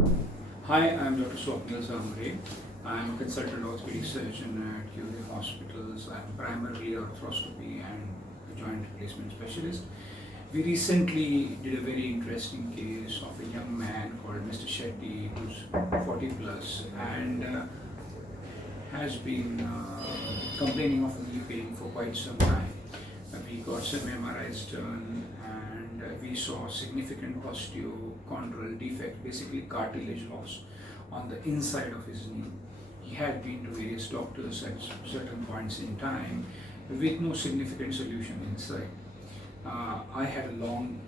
Hi, I'm Dr. Swapnil Zambare. I'm a consultant orthopedic surgeon at Currae Hospitals. I'm primarily arthroscopy and a joint replacement specialist. We recently did a very interesting case of a young man called Mr. Shetty, who's 40 plus and has been complaining of knee pain for quite some time. We got some MRIs done and we saw significant osteochondral defect, basically cartilage loss on the inside of his knee. He had been to various doctors at certain points in time with no significant solution inside. I had a long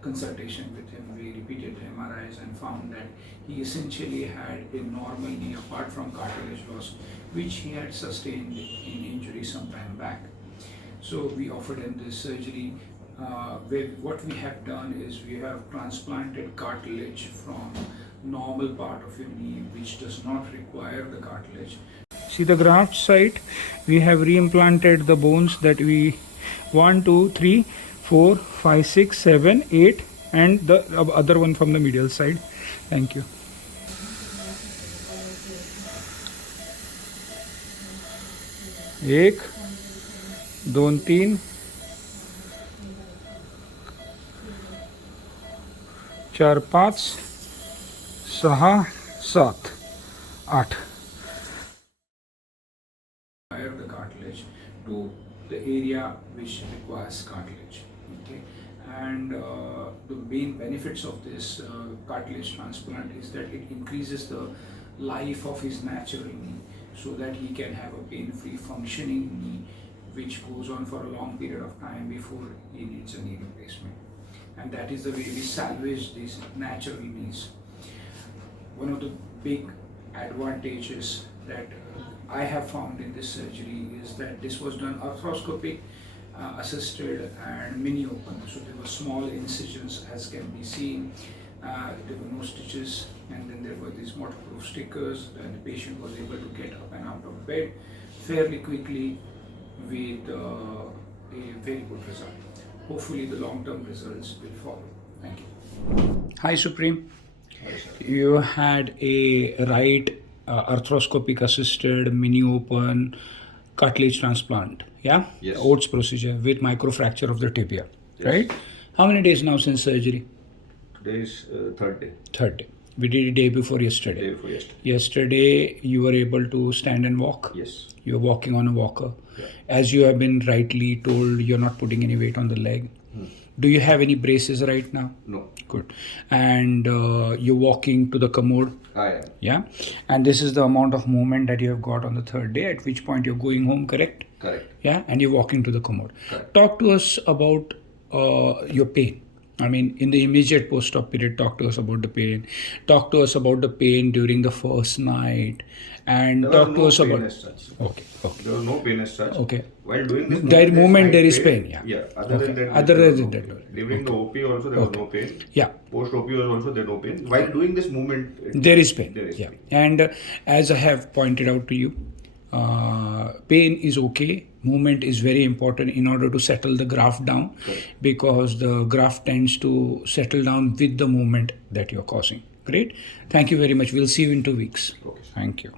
consultation with him. We repeated MRIs and found that he essentially had a normal knee apart from cartilage loss, which he had sustained in injury some time back. So we offered him this surgery. What we have done is we have transplanted cartilage from normal part of your knee, which does not require the cartilage. See the graft site, we have reimplanted the bones that we 1, 2, 3, 4, 5, 6, 7, 8 and the other one from the medial side. Thank you. एक, दोन, तीन, चार, पाच, सहा, सात, आठ. The cartilage to the area which requires cartilage. Okay, and the main benefits of this cartilage transplant is that it increases the life of his natural knee, so that he can have a pain-free functioning knee, which goes on for a long period of time before he needs a knee replacement. And that is the way we salvage these natural knees. One of the big advantages that I have found in this surgery is that this was done arthroscopic assisted and mini open. So there were small incisions, as can be seen. There were no stitches, and then there were these waterproof stickers, and the patient was able to get up and out of bed fairly quickly with a very good result. Hopefully the long-term results will follow. Thank you. Hi Supreme. Hi, sir. You had a right arthroscopic assisted mini open cartilage transplant, yeah? Yes. Oates procedure with microfracture of the tibia, Yes. right? How many days now since surgery? Today is third day. Third day. We did it day before yesterday. Day before yesterday. Yesterday you were able to stand and walk? Yes. You're walking on a walker. Yeah. As you have been rightly told, you're not putting any weight on the leg. Do you have any braces right now? No. Good. And you're walking to the commode? I am. Yeah. And this is the amount of movement that you have got on the third day, at which point you're going home, correct? Correct. Yeah. And you're walking to the commode. Correct. Talk to us about your pain. I mean, in the immediate post-op period, talk to us about the pain. Talk to us about the pain during the first night. And There talk was to no us pain about... as such. Okay. There was no pain as such. Okay. While doing this There movement, there is pain, yeah. Yeah. Other than that, Other there was than no that, pain. no. During the OP also there was no pain. Yeah. Post OP was also there no pain. While doing this movement, There is pain. There is yeah. pain. And as I have pointed out to you, pain is okay. Movement is very important in order to settle the graft down, Correct. because the graft tends to settle down with the movement that you're causing. Great. Thank you very much. We'll see you in 2 weeks. Okay. Thank you.